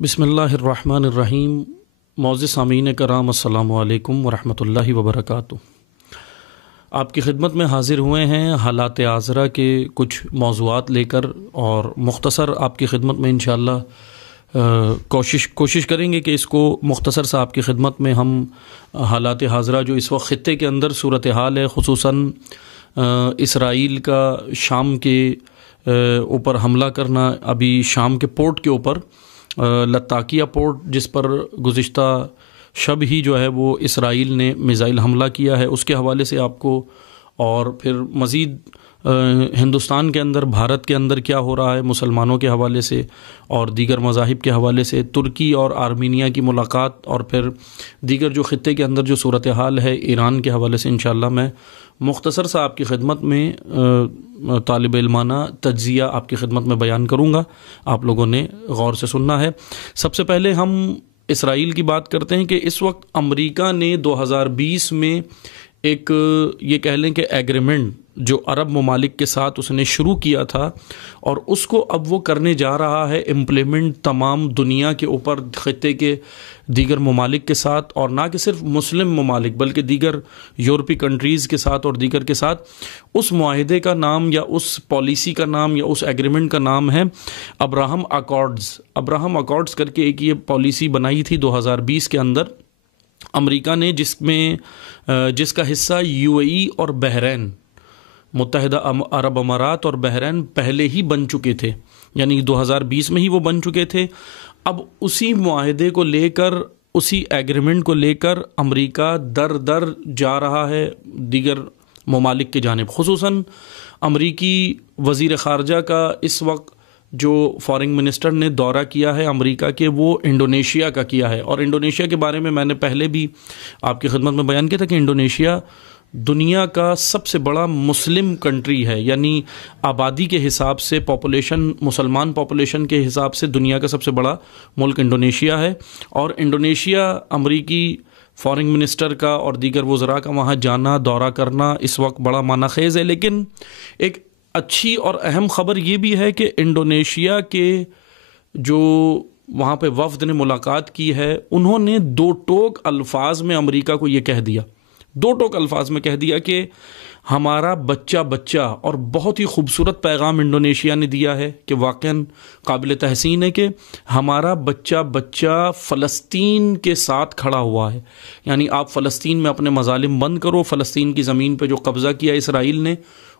بسم اللہ الرحمن الرحیم۔ معزز سامعین کرام، السلام علیکم ورحمۃ اللہ وبرکاتہ۔ آپ کی خدمت میں حاضر ہوئے ہیں حالات عاذرہ کے کچھ موضوعات لے کر، اور مختصر آپ کی خدمت میں انشاءاللہ کوشش کریں گے کہ اس کو مختصر سا آپ کی خدمت میں ہم حالات حاضرہ جو اس وقت خطے کے اندر صورتحال ہے، خصوصاً اسرائیل کا شام کے اوپر حملہ کرنا، ابھی شام کے پورٹ کے اوپر لتاکیہ پورٹ جس پر گزشتہ شب ہی جو ہے وہ اسرائیل نے میزائل حملہ کیا ہے، اس کے حوالے سے آپ کو، اور پھر مزید ہندوستان کے اندر، بھارت کے اندر کیا ہو رہا ہے مسلمانوں کے حوالے سے اور دیگر مذاہب کے حوالے سے، ترکی اور آرمینیا کی ملاقات، اور پھر دیگر جو خطے کے اندر جو صورتحال ہے ایران کے حوالے سے انشاءاللہ میں مختصر سا آپ کی خدمت میں طالب علمانہ تجزیہ آپ کی خدمت میں بیان کروں گا۔ آپ لوگوں نے غور سے سننا ہے۔ سب سے پہلے ہم اسرائیل کی بات کرتے ہیں کہ اس وقت امریکہ نے 2020 میں ایک یہ کہہ لیں کہ ایگریمنٹ جو عرب ممالک کے ساتھ اس نے شروع کیا تھا، اور اس کو اب وہ کرنے جا رہا ہے امپلیمنٹ تمام دنیا کے اوپر، خطے کے دیگر ممالک کے ساتھ، اور نہ کہ صرف مسلم ممالک بلکہ دیگر یورپی کنٹریز کے ساتھ اور دیگر کے ساتھ۔ اس معاہدے کا نام یا اس پالیسی کا نام یا اس ایگریمنٹ کا نام ہے ابراہم اکارڈز۔ ابراہم اکارڈز کر کے ایک یہ پالیسی بنائی تھی 2020 کے اندر امریکہ نے، جس کا حصہ یو اے ای اور بحرین، متحدہ عرب امارات اور بحرین پہلے ہی بن چکے تھے، یعنی 2020 میں ہی وہ بن چکے تھے۔ اب اسی معاہدے کو لے کر، اسی ایگریمنٹ کو لے کر امریکہ در در جا رہا ہے دیگر ممالک کی جانب، خصوصاً امریکی وزیر خارجہ کا اس وقت جو فارن منسٹر نے دورہ کیا ہے امریکہ کے، وہ انڈونیشیا کا کیا ہے۔ اور انڈونیشیا کے بارے میں نے پہلے بھی آپ کی خدمت میں بیان کیا تھا کہ انڈونیشیا دنیا کا سب سے بڑا مسلم کنٹری ہے، یعنی آبادی کے حساب سے، پاپولیشن، مسلمان پاپولیشن کے حساب سے دنیا کا سب سے بڑا ملک انڈونیشیا ہے۔ اور انڈونیشیا امریکی فارن منسٹر کا اور دیگر وزراء کا وہاں جانا، دورہ کرنا اس وقت بڑا معنی خیز ہے۔ لیکن ایک اچھی اور اہم خبر یہ بھی ہے کہ انڈونیشیا کے جو وہاں پہ وفد نے ملاقات کی ہے، انہوں نے دو ٹوک الفاظ میں امریکہ کو یہ کہہ دیا، دو ٹوک الفاظ میں کہہ دیا کہ ہمارا بچہ بچہ، اور بہت ہی خوبصورت پیغام انڈونیشیا نے دیا ہے کہ واقعاً قابل تحسین ہے کہ ہمارا بچہ بچہ فلسطین کے ساتھ کھڑا ہوا ہے، یعنی آپ فلسطین میں اپنے مظالم بند کرو، فلسطین کی زمین پہ جو قبضہ کیا اسرائیل نے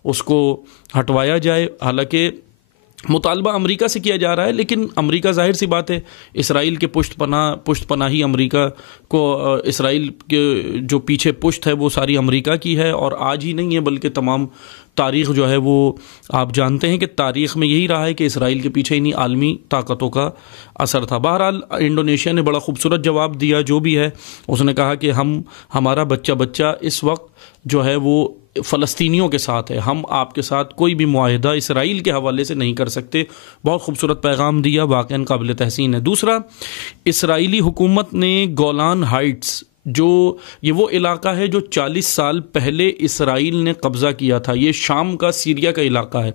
اس کو ہٹوایا جائے۔ حالانکہ مطالبہ امریکہ سے کیا جا رہا ہے، لیکن امریکہ ظاہر سی بات ہے اسرائیل کے پشت پناہی امریکہ کو، اسرائیل کے جو پیچھے پشت ہے وہ ساری امریکہ کی ہے، اور آج ہی نہیں ہے بلکہ تمام تاریخ جو ہے وہ آپ جانتے ہیں کہ تاریخ میں یہی رہا ہے کہ اسرائیل کے پیچھے انہی عالمی طاقتوں کا اثر تھا۔ بہرحال انڈونیشیا نے بڑا خوبصورت جواب دیا، جو بھی ہے اس نے کہا کہ ہمارا بچہ بچہ اس وقت جو ہے وہ فلسطینیوں کے ساتھ ہے، ہم آپ کے ساتھ کوئی بھی معاہدہ اسرائیل کے حوالے سے نہیں کر سکتے۔ بہت خوبصورت پیغام دیا، واقعاً قابل تحسین ہے۔ دوسرا، اسرائیلی حکومت نے گولان ہائٹس، جو یہ وہ علاقہ ہے جو 40 سال پہلے اسرائیل نے قبضہ کیا تھا، یہ شام کا، سیریا کا علاقہ ہے۔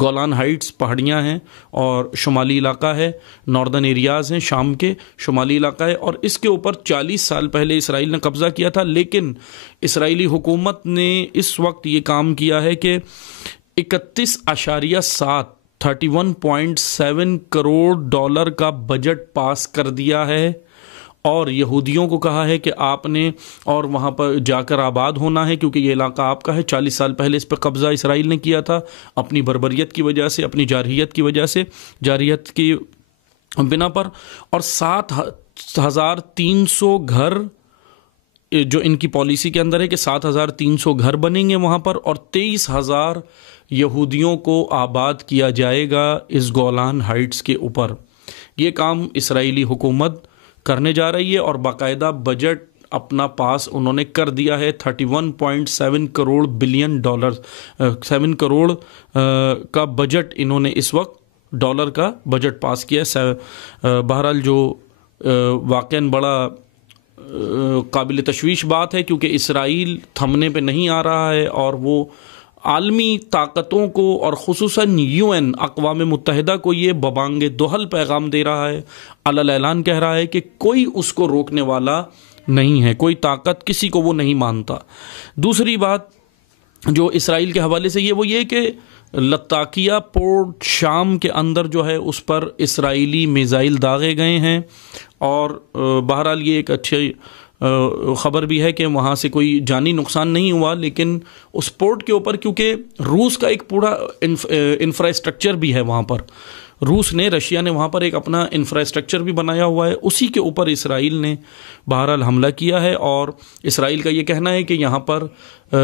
گولان ہائٹس پہاڑیاں ہیں اور شمالی علاقہ ہے، ناردرن ایریاز ہیں شام کے، شمالی علاقہ ہے، اور اس کے اوپر 40 سال پہلے اسرائیل نے قبضہ کیا تھا۔ لیکن اسرائیلی حکومت نے اس وقت یہ کام کیا ہے کہ 31.7 کروڑ ڈالر کا بجٹ پاس کر دیا ہے، اور یہودیوں کو کہا ہے کہ آپ نے اور وہاں پر جا کر آباد ہونا ہے، کیونکہ یہ علاقہ آپ کا ہے۔ 40 سال پہلے اس پہ قبضہ اسرائیل نے کیا تھا اپنی بربریت کی وجہ سے، اپنی جارحیت کی وجہ سے، جارحیت کی بنا پر، اور 7,300 گھر جو ان کی پالیسی کے اندر ہے کہ 7,300 گھر بنیں گے وہاں پر، اور 23,000 یہودیوں کو آباد کیا جائے گا اس گولان ہائٹس کے اوپر۔ یہ کام اسرائیلی حکومت کرنے جا رہی ہے، اور باقاعدہ بجٹ اپنا پاس انہوں نے کر دیا ہے۔ 31.7 کروڑ بلین ڈالر، 7 کروڑ کا بجٹ انہوں نے اس وقت ڈالر کا بجٹ پاس کیا ہے۔ بہرحال جو واقعاً بڑا قابل تشویش بات ہے، کیونکہ اسرائیل تھمنے پہ نہیں آ رہا ہے، اور وہ عالمی طاقتوں کو اور خصوصاً UN اقوام متحدہ کو یہ ببانگ دہل پیغام دے رہا ہے، علل اعلان کہہ رہا ہے کہ کوئی اس کو روکنے والا نہیں ہے، کوئی طاقت کسی کو وہ نہیں مانتا۔ دوسری بات جو اسرائیل کے حوالے سے وہ یہ کہ لتاکیہ پورٹ شام کے اندر جو ہے اس پر اسرائیلی میزائل داغے گئے ہیں، اور بہرحال یہ ایک اچھی خبر بھی ہے کہ وہاں سے کوئی جانی نقصان نہیں ہوا، لیکن اس پورٹ کے اوپر کیونکہ روس کا ایک پورا انفراسٹرکچر بھی ہے وہاں پر، رشیا نے وہاں پر ایک اپنا انفراسٹرکچر بھی بنایا ہوا ہے، اسی کے اوپر اسرائیل نے بہرحال حملہ کیا ہے۔ اور اسرائیل کا یہ کہنا ہے کہ یہاں پر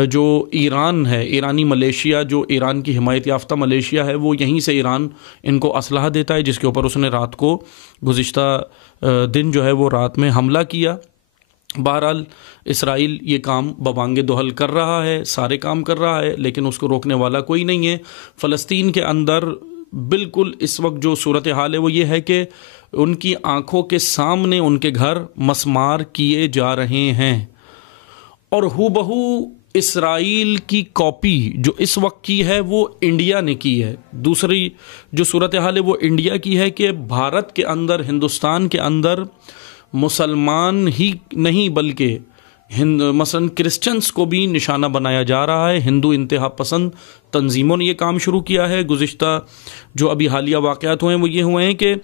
جو ایران ہے، ایرانی ملیشیا، جو ایران کی حمایت یافتہ ملیشیا ہے، وہ یہیں سے ایران ان کو اسلحہ دیتا ہے، جس کے اوپر اس نے رات کو گزشتہ دن جو ہے وہ رات میں حملہ کیا۔ بہرحال اسرائیل یہ کام ببانگ دہل کر رہا ہے، سارے کام کر رہا ہے، لیکن اس کو روکنے والا کوئی نہیں ہے۔ فلسطین کے اندر بالکل اس وقت جو صورتحال ہے وہ یہ ہے کہ ان کی آنکھوں کے سامنے ان کے گھر مسمار کیے جا رہے ہیں، اور ہو بہو اسرائیل کی کاپی جو اس وقت کی ہے وہ انڈیا نے کی ہے۔ دوسری جو صورتحال ہے وہ انڈیا کی ہے کہ بھارت کے اندر، ہندوستان کے اندر مسلمان ہی نہیں بلکہ مثلا کرسچنز کو بھی نشانہ بنایا جا رہا ہے۔ ہندو انتہا پسند تنظیموں نے یہ کام شروع کیا ہے۔ گزشتہ جو ابھی حالیہ واقعات ہوئے ہیں وہ یہ ہوئے ہیں کہ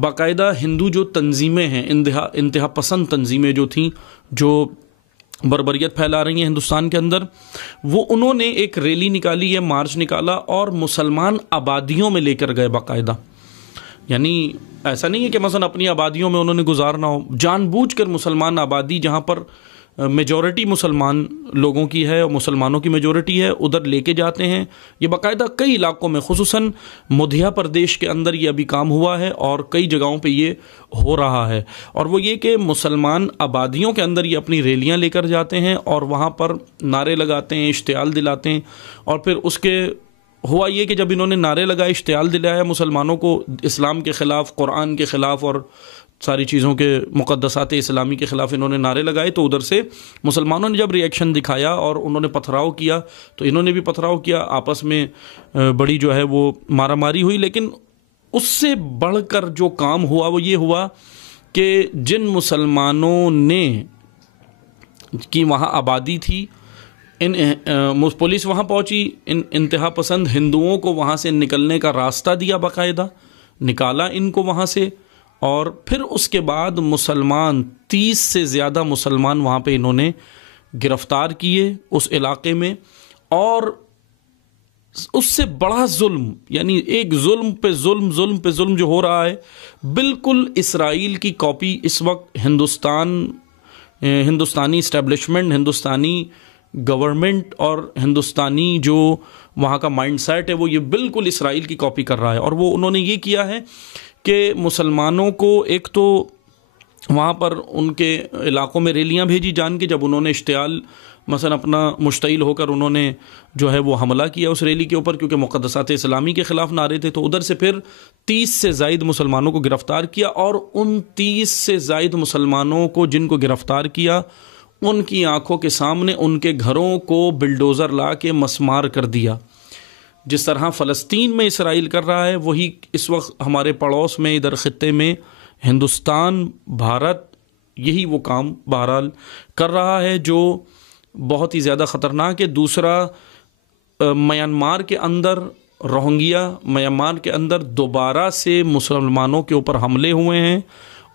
باقاعدہ ہندو جو تنظیمیں ہیں، انتہا پسند تنظیمیں جو تھیں، جو بربریت پھیلا رہی ہیں ہندوستان کے اندر، وہ انہوں نے ایک ریلی نکالی ہے، مارچ نکالا، اور مسلمان آبادیوں میں لے کر گئے باقاعدہ۔ یعنی ایسا نہیں ہے کہ مثلا اپنی آبادیوں میں انہوں نے گزارنا ہو، جان بوجھ کر مسلمان آبادی جہاں پر میجورٹی مسلمان لوگوں کی ہے اور مسلمانوں کی میجورٹی ہے، ادھر لے کے جاتے ہیں۔ یہ باقاعدہ کئی علاقوں میں، خصوصاً مدھیہ پردیش کے اندر یہ ابھی کام ہوا ہے، اور کئی جگہوں پہ یہ ہو رہا ہے۔ اور وہ یہ کہ مسلمان آبادیوں کے اندر یہ اپنی ریلیاں لے کر جاتے ہیں اور وہاں پر نعرے لگاتے ہیں، اشتعال دلاتے ہیں، اور پھر اس کے ہوا یہ کہ جب انہوں نے نعرے لگائے، اشتعال دلایا مسلمانوں کو اسلام کے خلاف، قرآن کے خلاف اور ساری چیزوں کے مقدسات اسلامی کے خلاف انہوں نے نعرے لگائے، تو ادھر سے مسلمانوں نے جب ری ایکشن دکھایا اور انہوں نے پتھراؤ کیا تو انہوں نے بھی پتھراؤ کیا، آپس میں بڑی جو ہے وہ مارا ماری ہوئی۔ لیکن اس سے بڑھ کر جو کام ہوا وہ یہ ہوا کہ جن مسلمانوں نے کی وہاں آبادی تھی، پولیس وہاں پہنچی، ان انتہا پسند ہندوؤں کو وہاں سے نکلنے کا راستہ دیا، باقاعدہ نکالا ان کو وہاں سے، اور پھر اس کے بعد مسلمان 30 سے زیادہ مسلمان وہاں پہ انہوں نے گرفتار کیے اس علاقے میں۔ اور اس سے بڑا ظلم، یعنی ایک ظلم پہ ظلم، ظلم پہ ظلم جو ہو رہا ہے، بالکل اسرائیل کی کاپی اس وقت ہندوستانی اسٹیبلشمنٹ، ہندوستانی گورنمنٹ اور ہندوستانی جو وہاں کا مائنڈ سیٹ ہے وہ یہ بالکل اسرائیل کی کاپی کر رہا ہے۔ اور وہ انہوں نے یہ کیا ہے کہ مسلمانوں کو ایک تو وہاں پر ان کے علاقوں میں ریلیاں بھیجی، جان کے جب انہوں نے اشتعال مثلا اپنا مشتعل ہو کر انہوں نے جو ہے وہ حملہ کیا اس ریلی کے اوپر، کیونکہ مقدسات اسلامی کے خلاف نعرے تھے، تو ادھر سے پھر 30 سے زائد مسلمانوں کو گرفتار کیا، اور ان 30 سے زائد مسلمانوں کو جن کو گرفتار کیا، ان کی آنکھوں کے سامنے ان کے گھروں کو بلڈوزر لا کے مسمار کر دیا۔ جس طرح فلسطین میں اسرائیل کر رہا ہے، وہی اس وقت ہمارے پڑوس میں ادھر خطے میں ہندوستان، بھارت یہی وہ کام بہرحال کر رہا ہے جو بہت ہی زیادہ خطرناک ہے۔ دوسرا، میانمار کے اندر میانمار کے اندر دوبارہ سے مسلمانوں کے اوپر حملے ہوئے ہیں،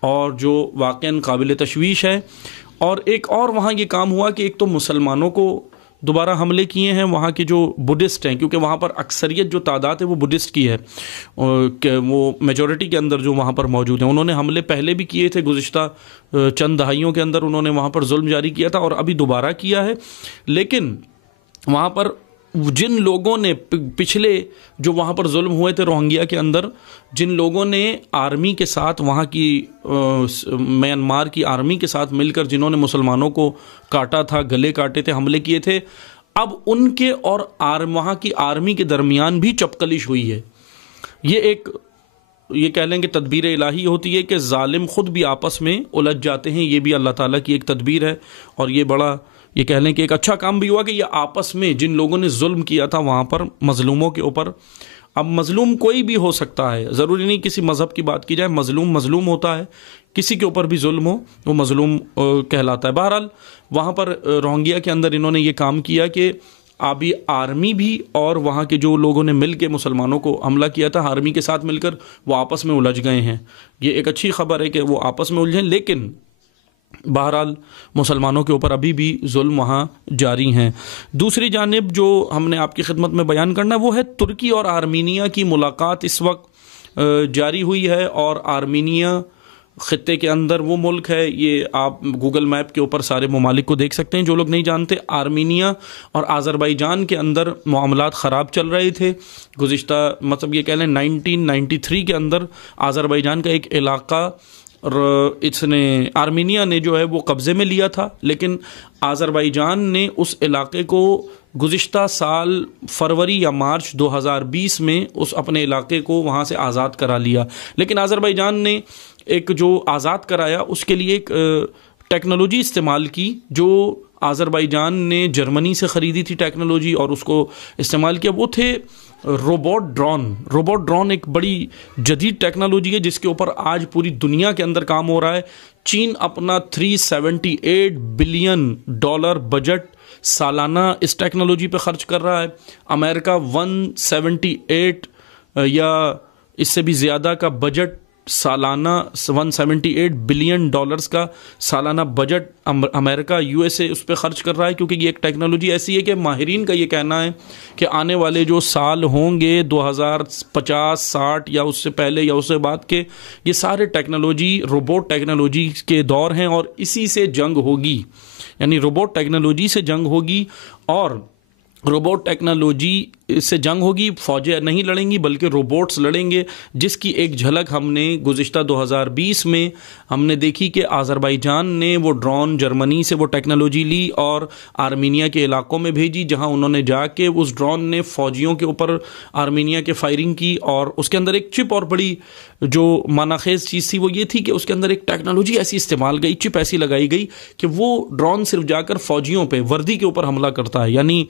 اور جو واقعاً قابل تشویش ہے۔ اور ایک اور وہاں یہ کام ہوا کہ ایک تو مسلمانوں کو دوبارہ حملے کیے ہیں وہاں کے جو بدھسٹ ہیں، کیونکہ وہاں پر اکثریت جو تعداد ہے وہ بدھسٹ کی ہے، کہ وہ میجورٹی کے اندر جو وہاں پر موجود ہیں، انہوں نے حملے پہلے بھی کیے تھے، گزشتہ چند دہائیوں کے اندر انہوں نے وہاں پر ظلم جاری کیا تھا، اور ابھی دوبارہ کیا ہے۔ لیکن وہاں پر جن لوگوں نے پچھلے جو وہاں پر ظلم ہوئے تھے روہنگیا کے اندر، جن لوگوں نے آرمی کے ساتھ وہاں کی میانمار کی آرمی کے ساتھ مل کر جنہوں نے مسلمانوں کو کاٹا تھا، گلے کاٹے تھے، حملے کیے تھے، اب ان کے اور وہاں کی آرمی کے درمیان بھی چپکلش ہوئی ہے۔ یہ کہہ لیں کہ تدبیر الہی ہوتی ہے کہ ظالم خود بھی آپس میں الجھ جاتے ہیں، یہ بھی اللہ تعالیٰ کی ایک تدبیر ہے، اور یہ بڑا یہ کہہ لیں کہ ایک اچھا کام بھی ہوا کہ یہ آپس میں جن لوگوں نے ظلم کیا تھا وہاں پر مظلوموں کے اوپر، اب مظلوم کوئی بھی ہو سکتا ہے، ضروری نہیں کسی مذہب کی بات کی جائے، مظلوم ہوتا ہے، کسی کے اوپر بھی ظلم ہو وہ مظلوم کہلاتا ہے۔ بہرحال وہاں پر روہنگیا کے اندر انہوں نے یہ کام کیا کہ آبی آرمی بھی اور وہاں کے جو لوگوں نے مل کے مسلمانوں کو حملہ کیا تھا آرمی کے ساتھ مل کر، وہ آپس میں الجھ گئے ہیں۔ یہ ایک اچھی خبر ہے کہ وہ آپس میں الجھیں، لیکن بہرحال مسلمانوں کے اوپر ابھی بھی ظلم وہاں جاری ہیں۔ دوسری جانب جو ہم نے آپ کی خدمت میں بیان کرنا وہ ہے ترکی اور آرمینیا کی ملاقات اس وقت جاری ہوئی ہے، اور آرمینیا خطے کے اندر وہ ملک ہے، یہ آپ گوگل میپ کے اوپر سارے ممالک کو دیکھ سکتے ہیں جو لوگ نہیں جانتے۔ آرمینیا اور آذربائیجان کے اندر معاملات خراب چل رہے تھے گزشتہ، مطلب یہ کہہ لیں 1993 کے اندر آذربائیجان کا ایک علاقہ اس نے آرمینیا نے جو ہے وہ قبضے میں لیا تھا، لیکن آذربائیجان نے اس علاقے کو گزشتہ سال فروری یا مارچ 2020 میں اس اپنے علاقے کو وہاں سے آزاد کرا لیا۔ لیکن آذربائیجان نے ایک جو آزاد کرایا اس کے لیے ایک ٹیکنالوجی استعمال کی جو آذربائیجان نے جرمنی سے خریدی تھی ٹیکنالوجی، اور اس کو استعمال کیا، وہ تھے روبوٹ ڈرون ایک بڑی جدید ٹیکنالوجی ہے جس کے اوپر آج پوری دنیا کے اندر کام ہو رہا ہے۔ چین اپنا $378 بلین بجٹ سالانہ اس ٹیکنالوجی پہ خرچ کر رہا ہے۔ امریکہ 178 یا اس سے بھی زیادہ کا بجٹ سالانہ $178 بلین کا سالانہ بجٹ امریکہ USA اس پہ خرچ کر رہا ہے، کیونکہ یہ ایک ٹیکنالوجی ایسی ہے کہ ماہرین کا یہ کہنا ہے کہ آنے والے جو سال ہوں گے 2050 60 یا اس سے پہلے یا اس سے بعد کے، یہ سارے ٹیکنالوجی روبوٹ ٹیکنالوجی کے دور ہیں، اور اسی سے جنگ ہوگی، یعنی روبوٹ ٹیکنالوجی سے جنگ ہوگی، اور روبوٹ ٹیکنالوجی سے جنگ ہوگی، فوجیں نہیں لڑیں گی بلکہ روبوٹس لڑیں گے، جس کی ایک جھلک ہم نے گزشتہ 2020 میں ہم نے دیکھی کہ آذربائیجان نے وہ ڈرون جرمنی سے وہ ٹیکنالوجی لی اور آرمینیا کے علاقوں میں بھیجی، جہاں انہوں نے جا کے اس ڈرون نے فوجیوں کے اوپر آرمینیا کے فائرنگ کی، اور اس کے اندر ایک چپ اور بڑی جو معنی خیز چیز تھی وہ یہ تھی کہ اس کے اندر ایک ٹیکنالوجی ایسی استعمال گئی، چپ ایسی لگائی گئی کہ وہ ڈرون صرف جا کر فوجیوں پہ وردی کے اوپر حملہ کرتا ہے، یعنی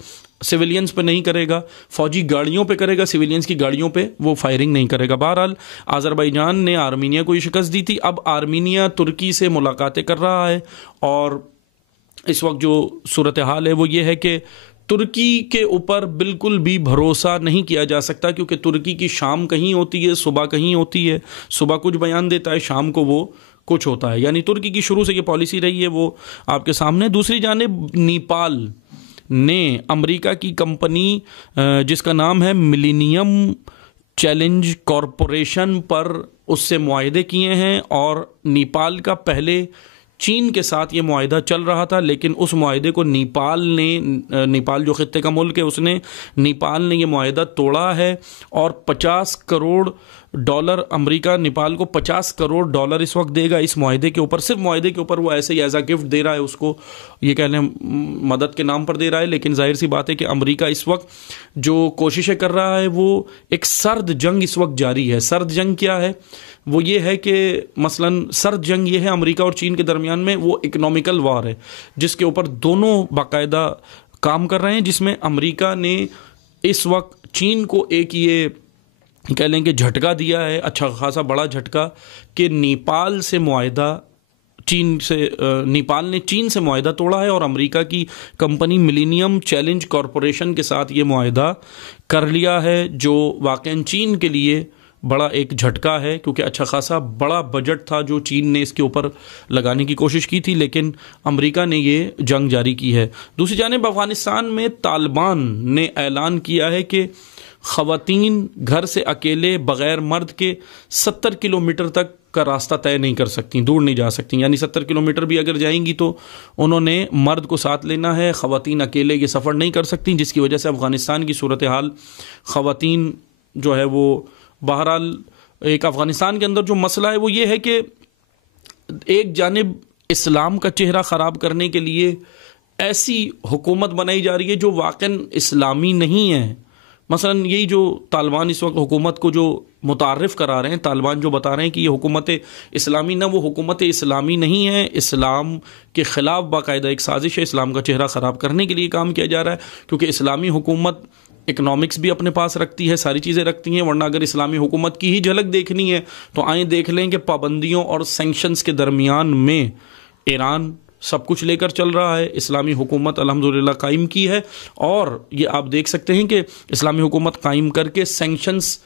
سویلینز پہ نہیں کرے گا، فوجی گاڑیوں پہ کرے گا، سویلینز کی گاڑیوں پہ وہ فائرنگ نہیں کرے گا۔ بہرحال آذربائیجان نے آرمینیا کو یہ شکست دی تھی، اب آرمینیا ترکی سے ملاقاتیں کر رہا ہے، اور اس وقت جو صورتحال ہے وہ یہ ہے کہ ترکی کے اوپر بالکل بھی بھروسہ نہیں کیا جا سکتا، کیونکہ ترکی کی شام کہیں ہوتی ہے، صبح کہیں ہوتی ہے، صبح کچھ بیان دیتا ہے، شام کو وہ کچھ ہوتا ہے، یعنی ترکی کی شروع سے یہ پالیسی رہی ہے وہ آپ کے سامنے۔ دوسری جانب نیپال نے امریکہ کی کمپنی جس کا نام ہے ملینیم چیلنج کارپوریشن پر اس سے معاہدے کیے ہیں، اور نیپال کا پہلے چین کے ساتھ یہ معاہدہ چل رہا تھا، لیکن اس معاہدے کو نیپال جو خطے کا ملک ہے اس نے نیپال نے یہ معاہدہ توڑا ہے، اور $50 کروڑ امریکہ نیپال کو $50 کروڑ اس وقت دے گا اس معاہدے کے اوپر، صرف معاہدے کے اوپر، وہ ایسے ہی ایز اے گفٹ دے رہا ہے اس کو، یہ کہہ لیں مدد کے نام پر دے رہا ہے، لیکن ظاہر سی بات ہے کہ امریکہ اس وقت جو کوششیں کر رہا ہے وہ ایک سرد جنگ اس وقت جاری ہے۔ سرد جنگ کیا ہے؟ وہ یہ ہے کہ مثلا سرد جنگ یہ ہے امریکہ اور چین کے درمیان میں، وہ اکنامیکل وار ہے جس کے اوپر دونوں باقاعدہ کام کر رہے ہیں، جس میں امریکہ نے اس وقت چین کو ایک یہ کہہ لیں کہ جھٹکا دیا ہے، اچھا خاصا بڑا جھٹکا، کہ نیپال نے چین سے معاہدہ توڑا ہے، اور امریکہ کی کمپنی ملینیم چیلنج کارپوریشن کے ساتھ یہ معاہدہ کر لیا ہے، جو واقعاً چین کے لیے بڑا ایک جھٹکا ہے، کیونکہ اچھا خاصا بڑا بجٹ تھا جو چین نے اس کے اوپر لگانے کی کوشش کی تھی، لیکن امریکہ نے یہ جنگ جاری کی ہے۔ دوسری جانب افغانستان میں طالبان نے اعلان کیا ہے کہ خواتین گھر سے اکیلے بغیر مرد کے 70 کلومیٹر تک کا راستہ طے نہیں کر سکتی، دور نہیں جا سکتی، یعنی 70 کلومیٹر بھی اگر جائیں گی تو انہوں نے مرد کو ساتھ لینا ہے، خواتین اکیلے یہ سفر نہیں کر سکتی، جس کی وجہ سے افغانستان کی صورتحال خواتین جو ہے وہ بہرحال ایک افغانستان کے اندر جو مسئلہ ہے وہ یہ ہے کہ ایک جانب اسلام کا چہرہ خراب کرنے کے لیے ایسی حکومت بنائی جا رہی ہے جو واقعاً اسلامی نہیں ہے، مثلاً یہی جو طالبان اس وقت حکومت کو جو متعارف کرا رہے ہیں، طالبان جو بتا رہے ہیں کہ یہ حکومت اسلامی، نہ وہ حکومت اسلامی نہیں ہے، اسلام کے خلاف باقاعدہ ایک سازش ہے، اسلام کا چہرہ خراب کرنے کے لیے کام کیا جا رہا ہے، کیونکہ اسلامی حکومت اکنامکس بھی اپنے پاس رکھتی ہے، ساری چیزیں رکھتی ہیں، ورنہ اگر اسلامی حکومت کی ہی جھلک دیکھنی ہے تو آئیں دیکھ لیں کہ پابندیوں اور سینکشنز کے درمیان میں ایران سب کچھ لے کر چل رہا ہے، اسلامی حکومت الحمدللہ قائم کی ہے، اور یہ آپ دیکھ سکتے ہیں کہ اسلامی حکومت قائم کر کے سینکشنز،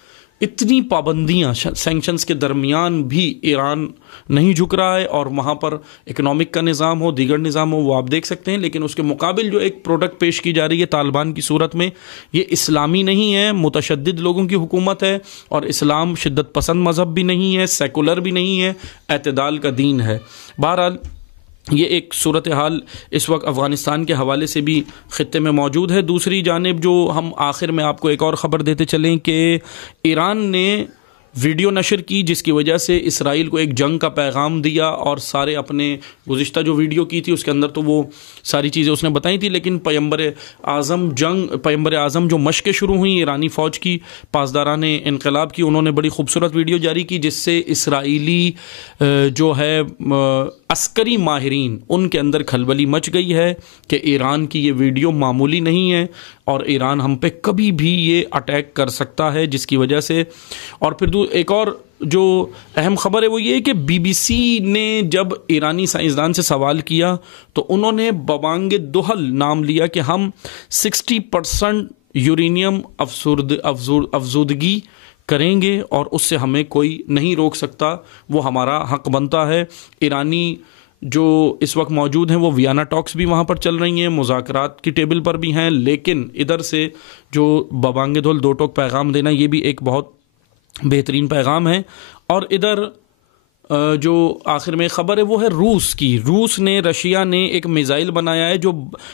اتنی پابندیاں سینکشنز کے درمیان بھی ایران نہیں جھک رہا ہے، اور وہاں پر اکنامک کا نظام ہو، دیگر نظام ہو، وہ آپ دیکھ سکتے ہیں، لیکن اس کے مقابل جو ایک پروڈکٹ پیش کی جا رہی ہے طالبان کی صورت میں، یہ اسلامی نہیں ہے، متشدد لوگوں کی حکومت ہے، اور اسلام شدت پسند مذہب بھی نہیں ہے، سیکولر بھی نہیں ہے، اعتدال کا دین ہے۔ بہرحال یہ ایک صورتحال اس وقت افغانستان کے حوالے سے بھی خطے میں موجود ہے۔ دوسری جانب جو ہم آخر میں آپ کو ایک اور خبر دیتے چلیں کہ ایران نے ویڈیو نشر کی جس کی وجہ سے اسرائیل کو ایک جنگ کا پیغام دیا، اور سارے اپنے گزشتہ جو ویڈیو کی تھی اس کے اندر تو وہ ساری چیزیں اس نے بتائی تھی، لیکن پیغمبر اعظم جو مشقیں شروع ہوئیں ایرانی فوج کی، پاسداران انقلاب کی، انہوں نے بڑی خوبصورت ویڈیو جاری کی جس سے اسرائیلی جو ہے عسکری ماہرین ان کے اندر کھلبلی مچ گئی ہے کہ ایران کی یہ ویڈیو معمولی نہیں ہے، اور ایران ہم پہ کبھی بھی یہ اٹیک کر سکتا ہے، جس کی وجہ سے۔ اور پھر ایک اور جو اہم خبر ہے وہ یہ ہے کہ بی بی سی نے جب ایرانی سائنسدان سے سوال کیا تو انہوں نے بوانگ دہل نام لیا کہ ہم 60% یورینیم افزودگی کریں گے، اور اس سے ہمیں کوئی نہیں روک سکتا، وہ ہمارا حق بنتا ہے۔ ایرانی جو اس وقت موجود ہیں وہ ویانا ٹاکس بھی وہاں پر چل رہی ہیں، مذاکرات کی ٹیبل پر بھی ہیں، لیکن ادھر سے جو بوانگ دہل دو ٹوک پیغام دینا، یہ بھی ایک بہت بہترین پیغام ہے۔ اور ادھر جو آخر میں خبر ہے وہ ہے روس کی۔ روس نے، رشیا نے ایک میزائل بنایا ہے جو،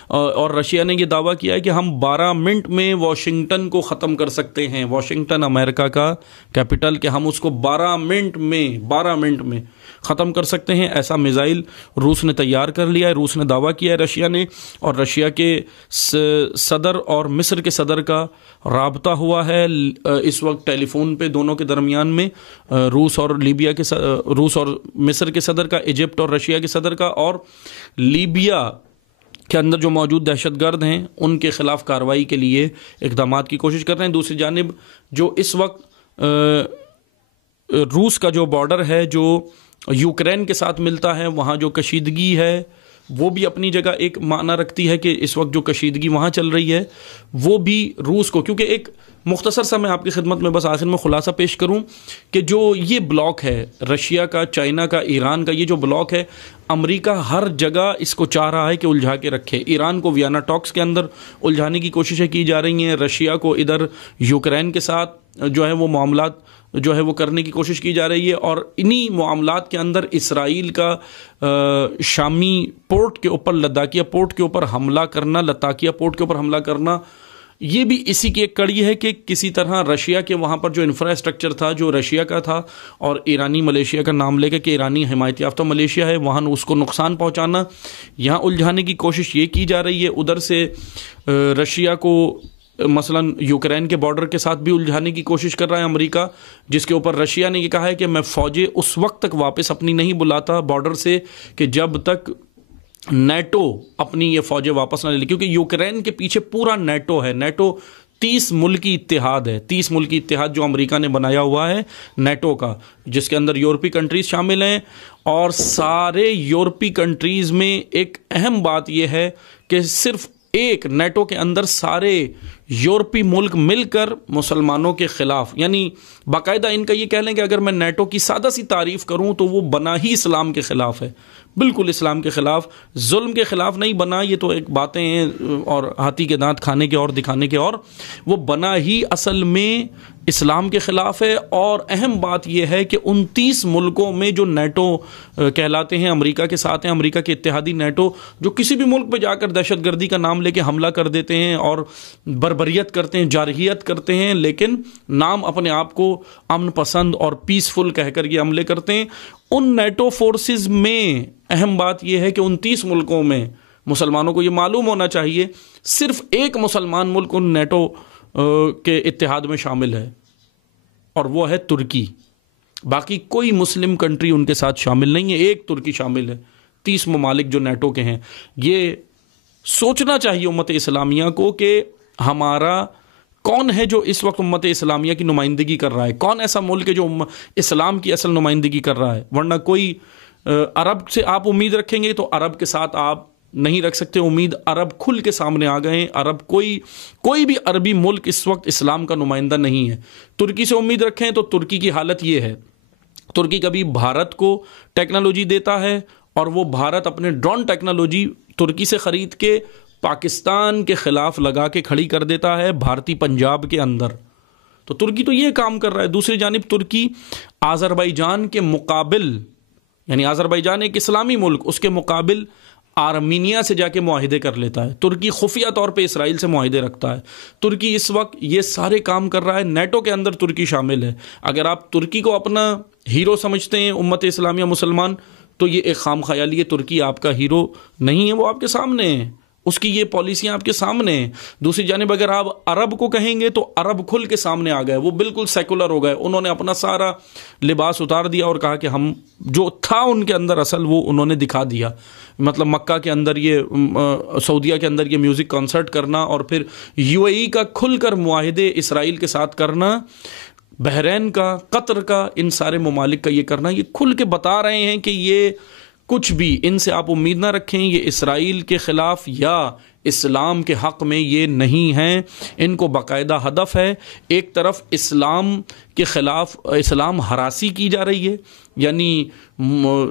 اور رشیا نے یہ دعویٰ کیا ہے کہ ہم 12 منٹ میں واشنگٹن کو ختم کر سکتے ہیں، واشنگٹن امریکہ کا کیپٹل، کہ ہم اس کو 12 منٹ میں ختم کر سکتے ہیں۔ ایسا میزائل روس نے تیار کر لیا ہے، روس نے دعویٰ کیا ہے رشیا نے، اور رشیا کے صدر اور مصر کے صدر کا رابطہ ہوا ہے اس وقت ٹیلی فون پہ دونوں کے درمیان میں، روس اور مصر کے صدر کا، ایجپٹ اور رشیا کے صدر کا، اور لیبیا کے اندر جو موجود دہشت گرد ہیں ان کے خلاف کارروائی کے لیے اقدامات کی کوشش کر رہے ہیں۔ دوسری جانب جو اس وقت روس کا جو بارڈر ہے جو یوکرین کے ساتھ ملتا ہے، وہاں جو کشیدگی ہے وہ بھی اپنی جگہ ایک معنی رکھتی ہے کہ اس وقت جو کشیدگی وہاں چل رہی ہے وہ بھی روس کو، کیونکہ ایک مختصر سا میں آپ کی خدمت میں بس آخر میں خلاصہ پیش کروں کہ جو یہ بلاک ہے رشیا کا، چائنا کا، ایران کا، یہ جو بلاک ہے، امریکہ ہر جگہ اس کو چاہ رہا ہے کہ الجھا کے رکھے۔ ایران کو ویانا ٹاکس کے اندر الجھانے کی کوششیں کی جا رہی ہیں، رشیا کو ادھر یوکرین کے ساتھ جو ہے وہ معاملات جو ہے وہ کرنے کی کوشش کی جا رہی ہے، اور انہی معاملات کے اندر اسرائیل کا شامی پورٹ کے اوپر، لداکیہ پورٹ کے اوپر حملہ کرنا، لتاکیہ پورٹ کے اوپر حملہ کرنا، یہ بھی اسی کی ایک کڑی ہے کہ کسی طرح رشیا کے وہاں پر جو انفراسٹرکچر تھا جو رشیا کا تھا، اور ایرانی ملیشیا کا نام لے کے کہ ایرانی حمایت یافتہ ملیشیا ہے، وہاں اس کو نقصان پہنچانا، یہاں الجھانے کی کوشش یہ کی جا رہی ہے۔ ادھر سے رشیا کو مثلا یوکرین کے بارڈر کے ساتھ بھی الجھانے کی کوشش کر رہا ہے امریکہ، جس کے اوپر رشیا نے یہ کہا ہے کہ میں فوجیں اس وقت تک واپس اپنی نہیں بلاتا بارڈر سے کہ جب تک نیٹو اپنی یہ فوجیں واپس نہ لے لے، کیونکہ یوکرین کے پیچھے پورا نیٹو ہے۔ نیٹو 30 ملکی اتحاد ہے، 30 ملکی اتحاد جو امریکہ نے بنایا ہوا ہے نیٹو کا، جس کے اندر یورپی کنٹریز شامل ہیں، اور سارے یورپی کنٹریز میں ایک اہم بات یہ ہے کہ صرف ایک نیٹو کے اندر سارے یورپی ملک مل کر مسلمانوں کے خلاف، یعنی باقاعدہ ان کا یہ کہہ لیں کہ اگر میں نیٹو کی سادہ سی تعریف کروں تو وہ بنا ہی اسلام کے خلاف ہے، بالکل اسلام کے خلاف، ظلم کے خلاف نہیں بنا، یہ تو ایک باتیں ہیں اور ہاتھی کے دانت کھانے کے اور دکھانے کے، اور وہ بنا ہی اصل میں اسلام کے خلاف ہے۔ اور اہم بات یہ ہے کہ 29 ملکوں میں جو نیٹو کہلاتے ہیں، امریکہ کے ساتھ ہیں، امریکہ کے اتحادی نیٹو، جو کسی بھی ملک پہ جا کر دہشت گردی کا نام لے کے حملہ کر دیتے ہیں اور بربریت کرتے ہیں، جارحیت کرتے ہیں، لیکن نام اپنے آپ کو امن پسند اور پیسفل کہہ کر یہ حملے کرتے ہیں، ان نیٹو فورسز میں اہم بات یہ ہے کہ 29 ملکوں میں مسلمانوں کو یہ معلوم ہونا چاہیے، صرف ایک مسلمان ملک ان نیٹو کے اتحاد میں شامل ہے، اور وہ ہے ترکی۔ باقی کوئی مسلم کنٹری ان کے ساتھ شامل نہیں ہے، ایک ترکی شامل ہے، 30 ممالک جو نیٹو کے ہیں۔ یہ سوچنا چاہیے امت اسلامیہ کو کہ ہمارا کون ہے جو اس وقت امت اسلامیہ کی نمائندگی کر رہا ہے، کون ایسا ملک ہے جو اسلام کی اصل نمائندگی کر رہا ہے۔ ورنہ کوئی عرب سے آپ امید رکھیں گے تو عرب کے ساتھ آپ نہیں رکھ سکتے امید۔ عرب کھل کے سامنے آ گئے ہیں، عرب کوئی بھی عربی ملک اس وقت اسلام کا نمائندہ نہیں ہے۔ ترکی سے امید رکھیں تو ترکی کی حالت یہ ہے، ترکی کبھی بھارت کو ٹیکنالوجی دیتا ہے، اور وہ بھارت اپنے ڈرون ٹیکنالوجی ترکی سے خرید کے پاکستان کے خلاف لگا کے کھڑی کر دیتا ہے بھارتی پنجاب کے اندر۔ تو ترکی تو یہ کام کر رہا ہے۔ دوسری جانب ترکی آذربائیجان کے مقابل، یعنی آذربائیجان ایک اسلامی ملک، اس کے مقابل آرمینیا سے جا کے معاہدے کر لیتا ہے۔ ترکی خفیہ طور پہ اسرائیل سے معاہدے رکھتا ہے۔ ترکی اس وقت یہ سارے کام کر رہا ہے، نیٹو کے اندر ترکی شامل ہے۔ اگر آپ ترکی کو اپنا ہیرو سمجھتے ہیں امت اسلامیہ مسلمان، تو یہ ایک خام خیالی ہے۔ ترکی آپ کا ہیرو نہیں ہے، وہ آپ کے سامنے ہے، اس کی یہ پالیسیاں آپ کے سامنے ہیں۔ دوسری جانب اگر آپ عرب کو کہیں گے تو عرب کھل کے سامنے آ گئے، وہ بالکل سیکولر ہو گئے، انہوں نے اپنا سارا لباس اتار دیا اور کہا کہ ہم جو تھا ان کے اندر اصل وہ انہوں نے دکھا دیا۔ مطلب مکہ کے اندر یہ، سعودیہ کے اندر یہ میوزک کنسرٹ کرنا، اور پھر UAE کا کھل کر معاہدے اسرائیل کے ساتھ کرنا، بحرین کا، قطر کا، ان سارے ممالک کا یہ کرنا، یہ کھل کے بتا رہے ہیں کہ یہ کچھ بھی ان سے آپ امید نہ رکھیں، یہ اسرائیل کے خلاف یا اسلام کے حق میں یہ نہیں ہیں۔ ان کو باقاعدہ ہدف ہے، ایک طرف اسلام کے خلاف اسلام ہراسی کی جا رہی ہے، یعنی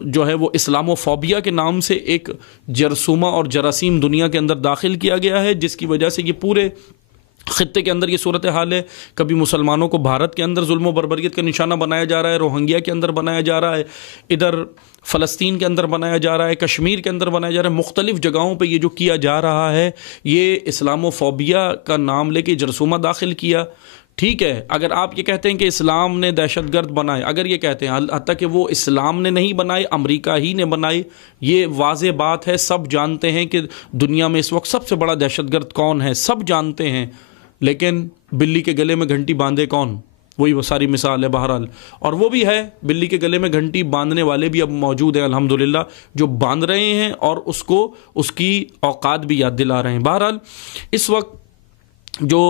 جو ہے وہ اسلامو فوبیا کے نام سے ایک جرثومہ اور جراثیم دنیا کے اندر داخل کیا گیا ہے، جس کی وجہ سے یہ پورے خطے کے اندر یہ صورتحال ہے۔ کبھی مسلمانوں کو بھارت کے اندر ظلم و بربریت کا نشانہ بنایا جا رہا ہے، روہنگیا کے اندر بنایا جا رہا ہے، ادھر فلسطین کے اندر بنایا جا رہا ہے، کشمیر کے اندر بنایا جا رہا ہے، مختلف جگہوں پہ یہ جو کیا جا رہا ہے، یہ اسلام و فوبیا کا نام لے کے جرثومہ داخل کیا۔ ٹھیک ہے، اگر آپ یہ کہتے ہیں کہ اسلام نے دہشت گرد بنائے، اگر یہ کہتے ہیں، حتیٰ کہ وہ اسلام نے نہیں بنائے، امریکہ ہی نے بنائے، یہ واضح بات ہے، سب جانتے ہیں کہ دنیا میں اس وقت سب سے بڑا دہشت گرد کون ہے، سب جانتے ہیں، لیکن بلی کے گلے میں گھنٹی باندھے کون، وہی وہ ساری مثال ہے بہرحال۔ اور وہ بھی ہے، بلی کے گلے میں گھنٹی باندھنے والے بھی اب موجود ہیں الحمدللہ، جو باندھ رہے ہیں اور اس کو اس کی اوقات بھی یاد دلا رہے ہیں۔ بہرحال اس وقت جو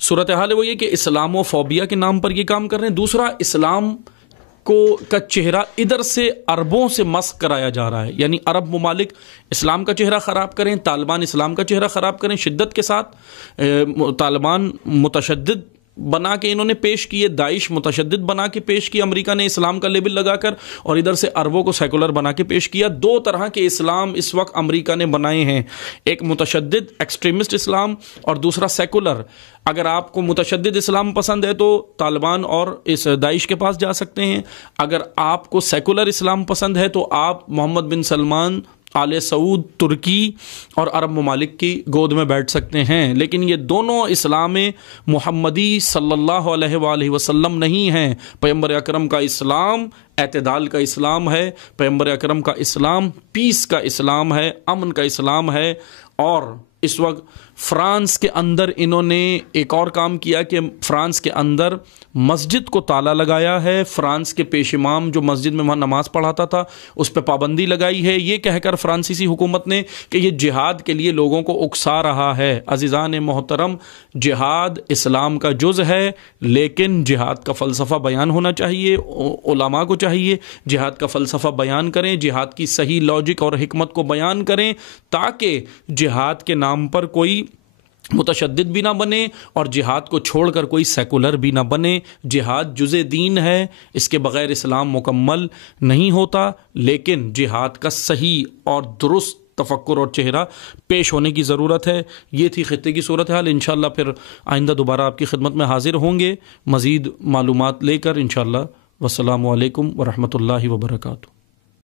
صورتحال ہے وہ یہ کہ اسلام و فوبیا کے نام پر یہ کام کر رہے ہیں۔ دوسرا، اسلام کا چہرہ ادھر سے عربوں سے مسخ کرایا جا رہا ہے، یعنی عرب ممالک اسلام کا چہرہ خراب کریں، طالبان اسلام کا چہرہ خراب کریں شدت کے ساتھ۔ طالبان متشدد بنا کے انہوں نے پیش کیے، داعش متشدد بنا کے پیش کیا امریکہ نے اسلام کا لیبل لگا کر، اور ادھر سے عربوں کو سیکولر بنا کے پیش کیا۔ دو طرح کے اسلام اس وقت امریکہ نے بنائے ہیں، ایک متشدد ایکسٹریمسٹ اسلام اور دوسرا سیکولر۔ اگر آپ کو متشدد اسلام پسند ہے تو طالبان اور اس داعش کے پاس جا سکتے ہیں، اگر آپ کو سیکولر اسلام پسند ہے تو آپ محمد بن سلمان، آل سعود، ترکی اور عرب ممالک کی گود میں بیٹھ سکتے ہیں، لیکن یہ دونوں اسلام محمدی صلی اللہ علیہ وآلہ وسلم نہیں ہیں۔ پیغمبر اکرم کا اسلام اعتدال کا اسلام ہے، پیغمبر اکرم کا اسلام پیس کا اسلام ہے، امن کا اسلام ہے۔ اور اس وقت فرانس کے اندر انہوں نے ایک اور کام کیا کہ فرانس کے اندر مسجد کو تالا لگایا ہے، فرانس کے پیش امام جو مسجد میں وہاں نماز پڑھاتا تھا اس پہ پابندی لگائی ہے، یہ کہہ کر فرانسیسی حکومت نے کہ یہ جہاد کے لیے لوگوں کو اکسا رہا ہے۔ عزیزان محترم، جہاد اسلام کا جز ہے، لیکن جہاد کا فلسفہ بیان ہونا چاہیے، علماء کو چاہیے جہاد کا فلسفہ بیان کریں، جہاد کی صحیح لاجک اور حکمت کو بیان کریں، تاکہ جہاد کے نام پر کوئی متشدد بھی نہ بنے اور جہاد کو چھوڑ کر کوئی سیکولر بھی نہ بنے۔ جہاد جز دین ہے، اس کے بغیر اسلام مکمل نہیں ہوتا، لیکن جہاد کا صحیح اور درست تفکر اور چہرہ پیش ہونے کی ضرورت ہے۔ یہ تھی خطے کی صورتحال۔ انشاءاللہ پھر آئندہ دوبارہ آپ کی خدمت میں حاضر ہوں گے مزید معلومات لے کر انشاءاللہ۔ والسلام علیکم ورحمۃ اللہ وبرکاتہ۔